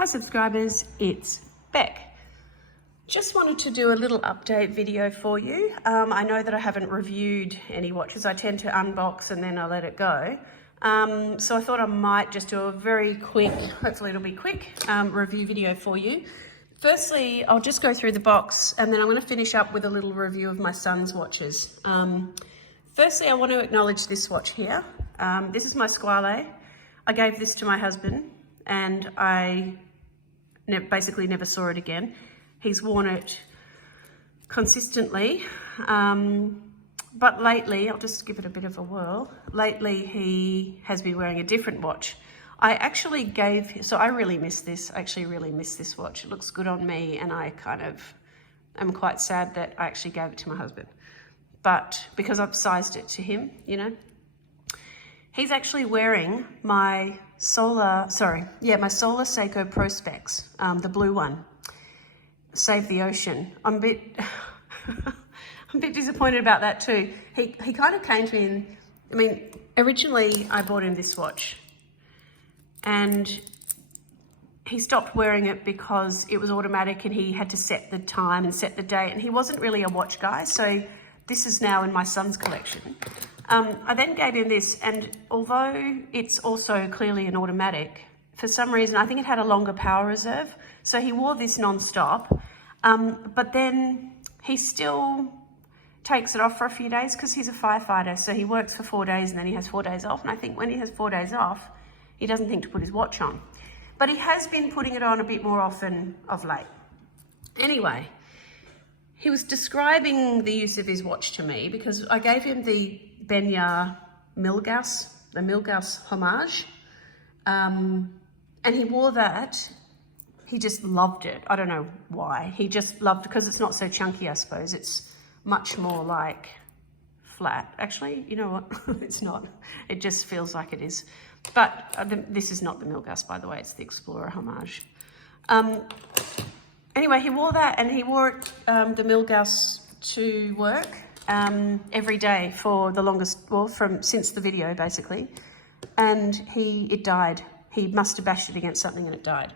Hi subscribers, it's Beck. Just wanted to do a little update video for you. I know that I haven't reviewed any watches. I tend to unbox and then I let it go. So I thought I might just do a very quick, hopefully it'll be quick, review video for you. Firstly, I'll just go through the box and then I'm going to finish up with a little review of my son's watches. Firstly, I want to acknowledge this watch here. This is my Squale. I gave this to my husband and I basically never saw it again. He's worn it consistently, but lately, I'll just give it a bit of a whirl. Lately, he has been wearing a different watch. I actually so I really miss this. I actually really miss this watch. It looks good on me and I kind of am quite sad that I actually gave it to my husband. But because I've sized it to him, you know. He's actually wearing my Solar Seiko Pro Specs, the blue one. Save the Ocean. I'm a bit disappointed about that too. He kind of came to me originally I bought him this watch and he stopped wearing it because it was automatic and he had to set the time and set the date, and he wasn't really a watch guy, so this is now in my son's collection. I then gave him this, and although it's also clearly an automatic, for some reason, I think it had a longer power reserve. So he wore this non-stop, but then he still takes it off for a few days because he's a firefighter. So he works for 4 days and then he has 4 days off. And I think when he has 4 days off, he doesn't think to put his watch on. But he has been putting it on a bit more often of late. Anyway, he was describing the use of his watch to me because I gave him the Benya Milgauss, the Milgauss homage, and he wore that. He just loved it. I don't know why. He just loved it because it's not so chunky, I suppose. It's much more like flat. Actually, you know what? It's not. It just feels like it is. But this is not the Milgauss, by the way. It's the Explorer homage. Anyway, he wore that, and he wore it, the Milgauss, to work every day for the longest, since the video, basically. And it died. He must have bashed it against something and it died.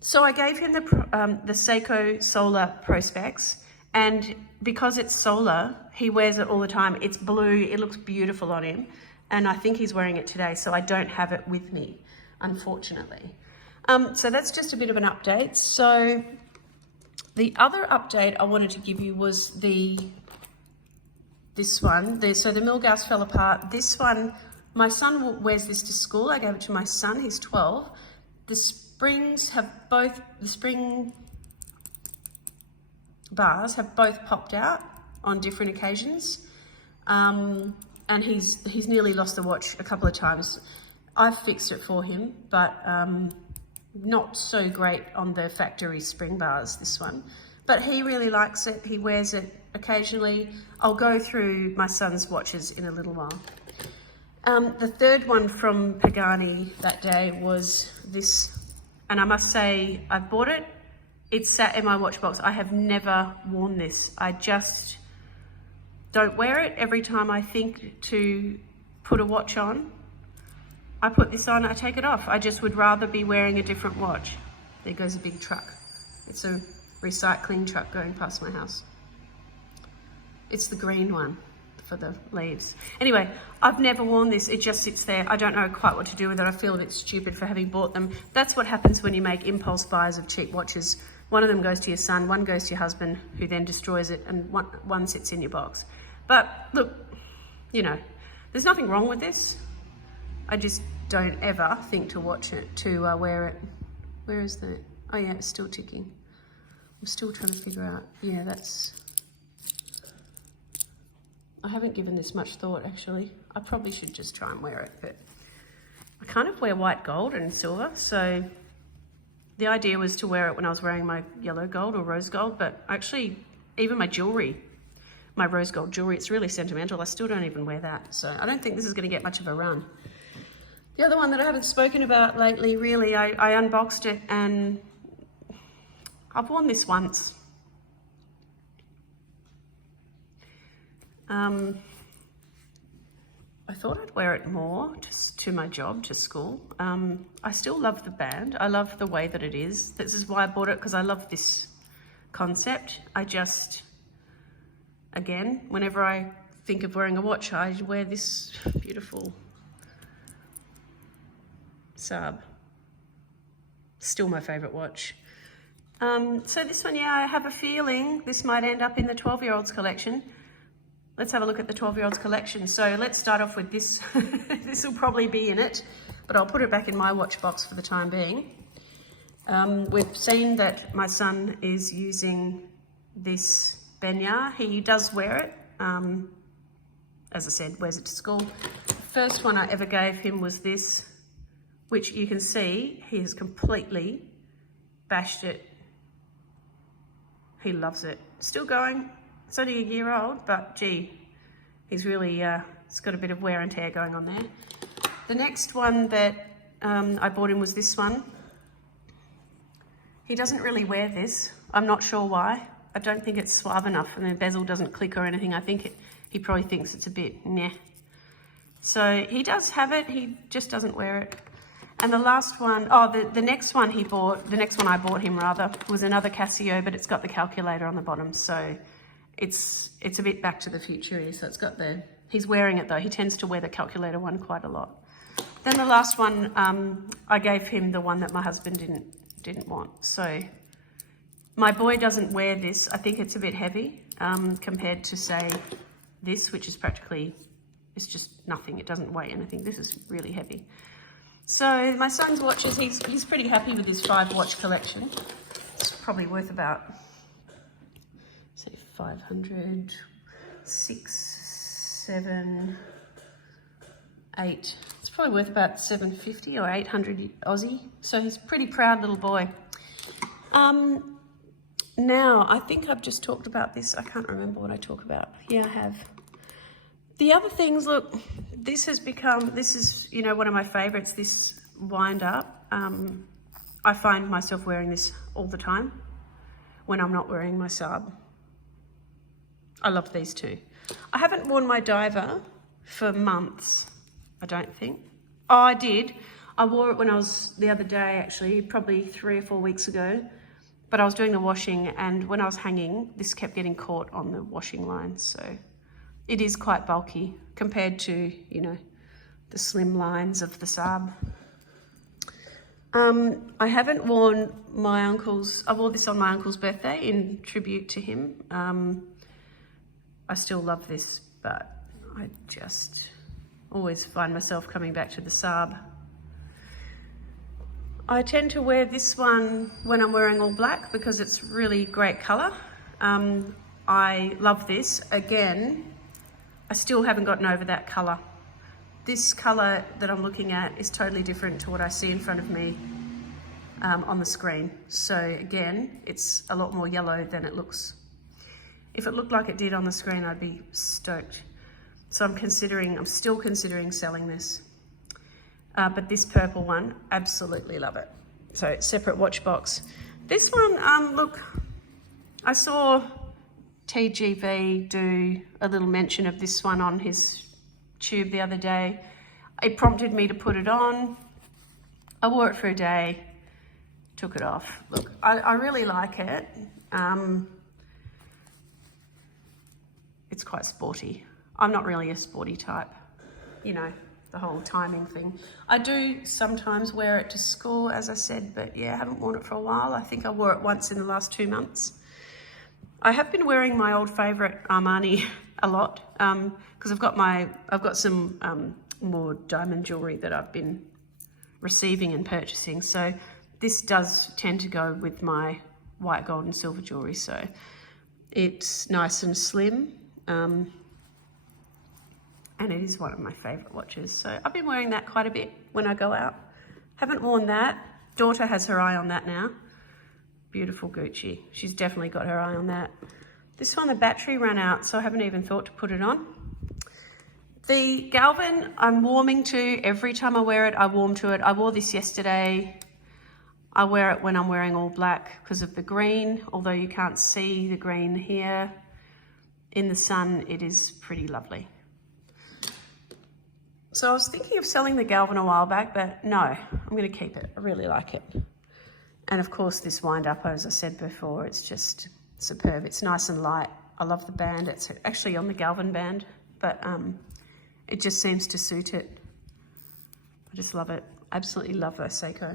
So I gave him the Seiko Solar Pro Specs, and because it's solar, he wears it all the time. It's blue. It looks beautiful on him, and I think he's wearing it today, so I don't have it with me, unfortunately. So that's just a bit of an update. So the other update I wanted to give you was this one. So the Milgauss fell apart. This one, my son wears this to school. I gave it to my son. He's 12. The spring bars have both popped out on different occasions, and he's nearly lost the watch a couple of times. I've fixed it for him, but not so great on the factory spring bars, this one. But he really likes it. He wears it occasionally. I'll go through my son's watches in a little while. The third one from Pagani that day was this, and I must say, I've bought it. It's sat in my watch box. I have never worn this. I just don't wear it. Every time I think to put a watch on, I put this on, I take it off. I just would rather be wearing a different watch. There goes a big truck. It's a recycling truck going past my house. It's the green one for the leaves. Anyway, I've never worn this. It just sits there. I don't know quite what to do with it. I feel a bit stupid for having bought them. That's what happens when you make impulse buys of cheap watches. One of them goes to your son, one goes to your husband, who then destroys it, and one sits in your box. But look, you know, there's nothing wrong with this. I just don't ever think to watch it, to wear it. Where is that? Oh yeah, it's still ticking. I'm still trying to figure out. Yeah, I haven't given this much thought, actually. I probably should just try and wear it, but I kind of wear white gold and silver, so the idea was to wear it when I was wearing my yellow gold or rose gold, but actually, even my jewelry, my rose gold jewelry, it's really sentimental. I still don't even wear that, so I don't think this is going to get much of a run. The other one that I haven't spoken about lately, really, I unboxed it and I've worn this once. I thought I'd wear it more just to my job, to school. I still love the band. I love the way that it is. This is why I bought it, because I love this concept. I just, again, whenever I think of wearing a watch, I wear this beautiful Saab. Still my favourite watch. So this one, yeah, I have a feeling this might end up in the 12-year-olds collection. Let's have a look at the 12-year-olds collection. So let's start off with this. This will probably be in it, but I'll put it back in my watch box for the time being. We've seen that my son is using this Benya. He does wear it. As I said, wears it to school. The first one I ever gave him was this, which you can see he has completely bashed it. He loves it. Still going. It's only a year old, but gee, he's really, it's got a bit of wear and tear going on there. The next one that I bought him was this one. He doesn't really wear this. I'm not sure why. I don't think it's suave enough and the bezel doesn't click or anything. I think he probably thinks it's a bit meh. So he does have it, he just doesn't wear it. And the last one, the next one he bought, the next one I bought him rather, was another Casio, but it's got the calculator on the bottom. So it's a bit Back to the Future-y. So it's got he's wearing it though. He tends to wear the calculator one quite a lot. Then the last one, I gave him the one that my husband didn't want. So my boy doesn't wear this. I think it's a bit heavy compared to say this, which is practically, it's just nothing. It doesn't weigh anything. This is really heavy. So my son's watches, he's pretty happy with his 5-watch collection. It's probably worth about, say, 500, 6, 7, 8. It's probably worth about 750 or 800 Aussie. So he's a pretty proud little boy. Now, I think I've just talked about this. I can't remember what I talk about. Yeah, I have. The other things, look, this is, you know, one of my favorites, this wind up. I find myself wearing this all the time when I'm not wearing my Saab. I love these two. I haven't worn my diver for months, I don't think. Oh, I did. I wore it when I was, the other day actually, probably 3 or 4 weeks ago, but I was doing the washing and when I was hanging, this kept getting caught on the washing line, so. It is quite bulky compared to, you know, the slim lines of the Saab. I haven't worn my uncle's, I wore this on my uncle's birthday in tribute to him. I still love this, but I just always find myself coming back to the Saab. I tend to wear this one when I'm wearing all black because it's really great colour. I love this. Again, I still haven't gotten over that colour. This colour that I'm looking at is totally different to what I see in front of me on the screen. So again, it's a lot more yellow than it looks. If it looked like it did on the screen, I'd be stoked. So I'm still considering selling this. But this purple one, absolutely love it. So it's separate watch box. This one, look, I saw TGV do a little mention of this one on his tube the other day. It prompted me to put it on. I wore it for a day, took it off. Look, I really like it. It's quite sporty. I'm not really a sporty type, you know, the whole timing thing. I do sometimes wear it to school, as I said, but yeah, I haven't worn it for a while. I think I wore it once in the last 2 months. I have been wearing my old favourite Armani a lot because I've got some more diamond jewellery that I've been receiving and purchasing. So this does tend to go with my white, gold and silver jewellery. So it's nice and slim and it is one of my favourite watches. So I've been wearing that quite a bit when I go out. Haven't worn that. Daughter has her eye on that now. Beautiful Gucci. She's definitely got her eye on that. This one, the battery ran out, so I haven't even thought to put it on. The Galvin, I'm warming to. Every time I wear it, I warm to it. I wore this yesterday. I wear it when I'm wearing all black because of the green, although you can't see the green here. In the sun, it is pretty lovely. So I was thinking of selling the Galvin a while back, but no, I'm going to keep it. I really like it. And of course this wind up, as I said before, it's just superb. It's nice and light. I love the band. It's actually on the Galvin band, but it just seems to suit it. I just love it. Absolutely love that Seiko.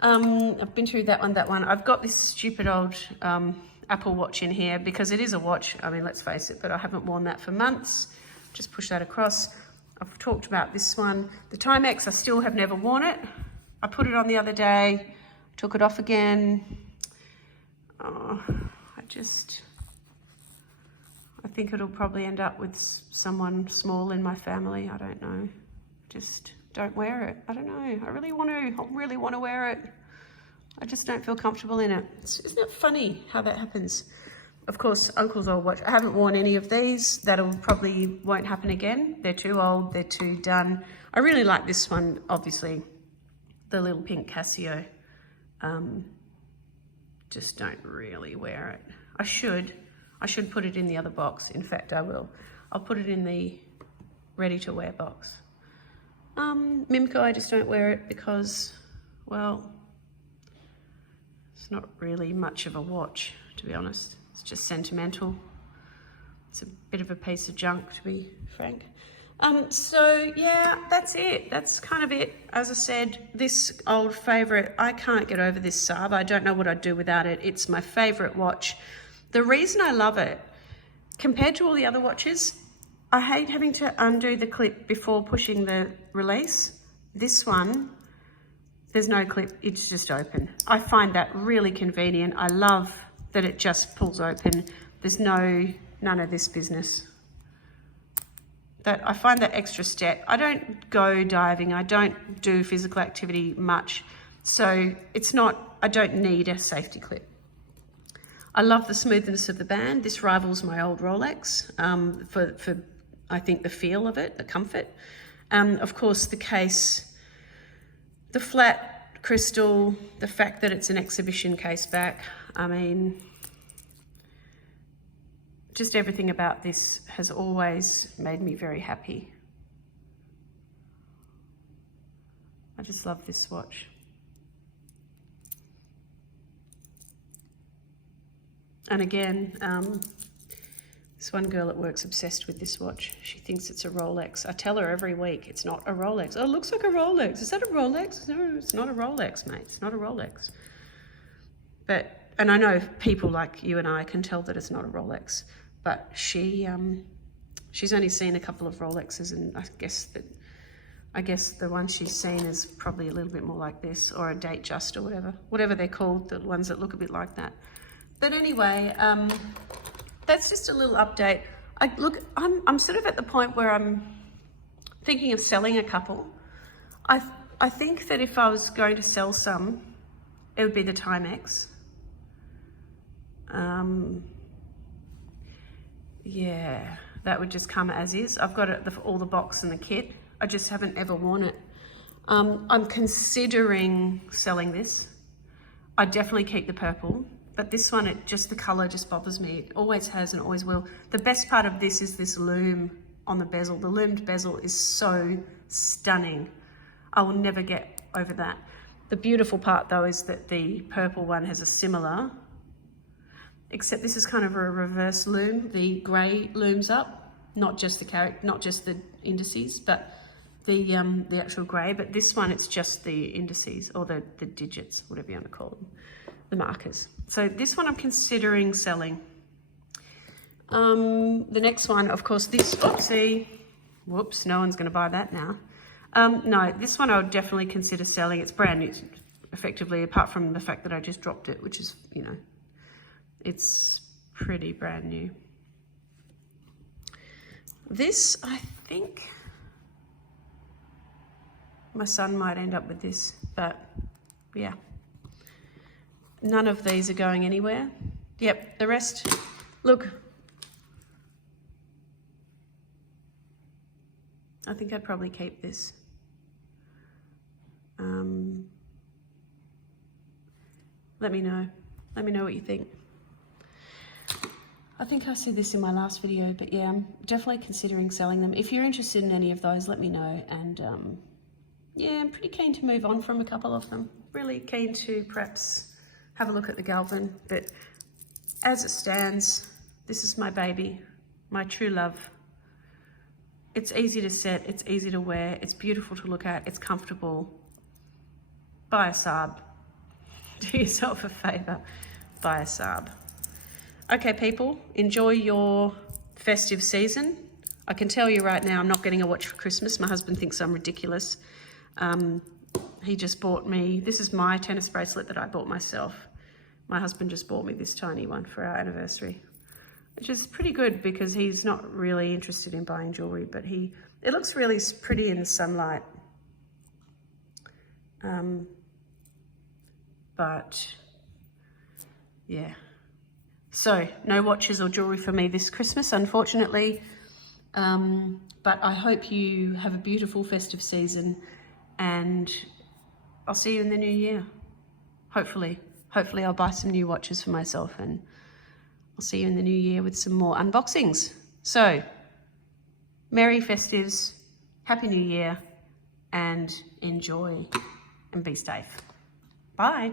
I've been through that one. I've got this stupid old Apple Watch in here because it is a watch. I mean, let's face it, but I haven't worn that for months. Just push that across. I've talked about this one. The Timex, I still have never worn it. I put it on the other day, took it off again. Oh, I think it'll probably end up with someone small in my family. I don't know. Just don't wear it. I don't know. I really want to wear it. I just don't feel comfortable in it. Isn't it funny how that happens? Of course, Uncle's old watch. I haven't worn any of these. That'll probably won't happen again. They're too old. They're too done. I really like this one, obviously. The little pink Casio. Just don't really wear it. I should put it in the other box. In fact, I will. I'll put it in the ready-to-wear box. Mimco, I just don't wear it because, well, it's not really much of a watch, to be honest. It's just sentimental. It's a bit of a piece of junk, to be frank. So yeah, that's it. That's kind of it. As I said, this old favorite, I can't get over this sub. I don't know what I'd do without it. It's my favorite watch. The reason I love it, compared to all the other watches, I hate having to undo the clip before pushing the release. This one, there's no clip, it's just open. I find that really convenient. I love that it just pulls open. There's none of this business. I find that extra step. I don't go diving, I don't do physical activity much, so I don't need a safety clip. I love the smoothness of the band. This rivals my old Rolex for I think the feel of it, the comfort. Of course, the case, the flat crystal, the fact that it's an exhibition case back. I mean, just everything about this has always made me very happy. I just love this watch. And again, this one girl at work's obsessed with this watch. She thinks it's a Rolex. I tell her every week, it's not a Rolex. Oh, it looks like a Rolex. Is that a Rolex? No, it's not a Rolex, mate. It's not a Rolex. And I know people like you and I can tell that it's not a Rolex, but she's only seen a couple of Rolexes, and I guess the one she's seen is probably a little bit more like this, or a Date Just, or whatever they're called, the ones that look a bit like that. But anyway, that's just a little update. I'm sort of at the point where I'm thinking of selling a couple. I think that if I was going to sell some, it would be the Timex. Yeah, that would just come as is. I've got all the box and the kit. I just haven't ever worn it. I'm considering selling this. I definitely keep the purple. But this one, the colour just bothers me. It always has and always will. The best part of this is this loom on the bezel. The loomed bezel is so stunning. I will never get over that. The beautiful part though is that the purple one has a similar, except this is kind of a reverse loom. The grey looms up, not just the indices, but the actual grey. But this one, it's just the indices, or the digits, whatever you want to call them. The markers. So this one I'm considering selling. The next one, of course, whoops, no one's going to buy that now. No, this one I would definitely consider selling. It's brand new, effectively, apart from the fact that I just dropped it, which is, it's pretty brand new. This, I think, my son might end up with this, but yeah. None of these are going anywhere. Yep, the rest, look. I think I'd probably keep this. Let me know. Let me know what you think. I think I said this in my last video, but yeah, I'm definitely considering selling them. If you're interested in any of those, let me know. And yeah, I'm pretty keen to move on from a couple of them. Really keen to perhaps have a look at the Galvin, but as it stands, this is my baby, my true love. It's easy to set, it's easy to wear, it's beautiful to look at, it's comfortable. Buy a Saab. Do yourself a favour, buy a Saab. Okay, people, enjoy your festive season. I can tell you right now, I'm not getting a watch for Christmas. My husband thinks I'm ridiculous. He just bought me, this is my tennis bracelet that I bought myself. My husband just bought me this tiny one for our anniversary, which is pretty good because he's not really interested in buying jewellery, but it looks really pretty in the sunlight. But yeah. So, no watches or jewellery for me this Christmas, unfortunately. But I hope you have a beautiful festive season, and I'll see you in the new year. Hopefully I'll buy some new watches for myself, and I'll see you in the new year with some more unboxings. So, Merry Festives, Happy New Year, and enjoy and be safe. Bye.